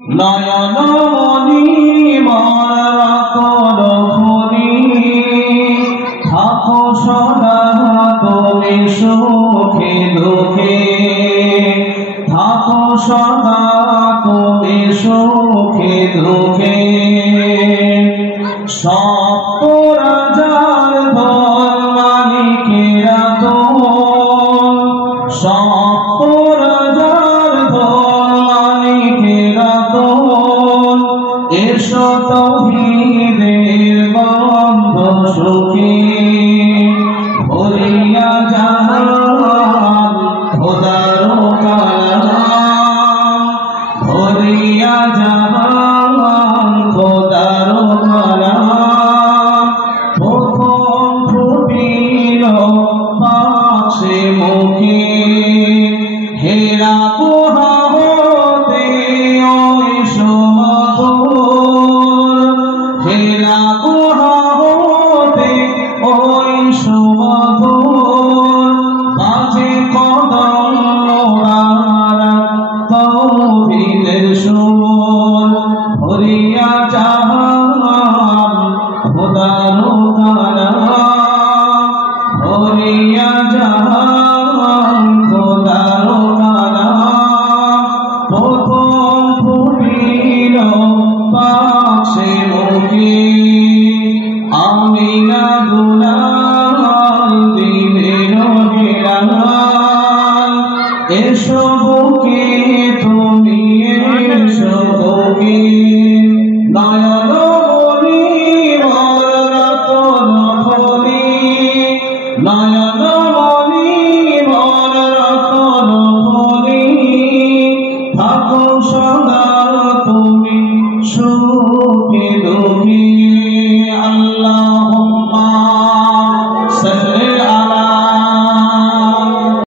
নয়নমণি মরতন খনি থাকো সদা তুমি সুখে দুঃখে থাকো সদা তুমি সুখে দুঃখে সপ্ত রাজার ধন মালিকেরা তো সপ্ত রাজার ধন মালিকেরা তো এসো তৌহিদের গন্ধ সুখে ভরিয়া জাহান খোদার কালাম ভরিয়া জাহান খোদার কালাম প্রথম ফুটিল পাশে মুখে হেরা গুহা হতে ওই সুমধুর হেরা গুহা হতে ওই সুমধুর বাজে কদম মোবারক তৌহিদের সুর ভরিয়া জাহান খোদার কালাম ভরিয়া জাহান খোদার কালাম প্রথম ফুটিল পাশে মুখে আমিনা দুলাল দিলেন হেলাল এসো বুকে তুমি এসো বুকে নয়নমণি মরতন খনি নয়নমণি মরতন খনি থাকো সদা তুমি সুখে